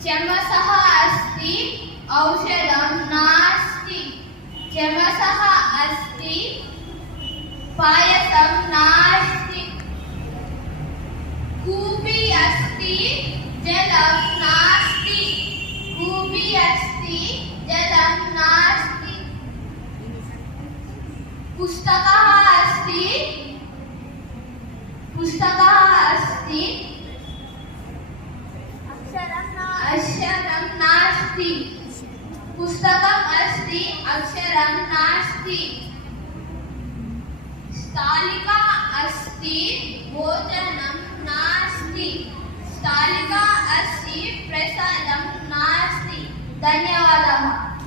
चमसः अस्ति औषधं नास्ति। चमसः अस्ति पायसं नास्ति। कूपी अस्ति जलं नास्ति। कूपी अस्ति जलं नास्ति। पुस्तकः अस्ति अक्षरं नास्ति। पुस्तकम् अस्ति अक्षरं नास्ति। स्थालिका अस्ति भोजनं नास्ति। स्थालिका अस्ति प्रसादं नास्ति। धन्यवादः।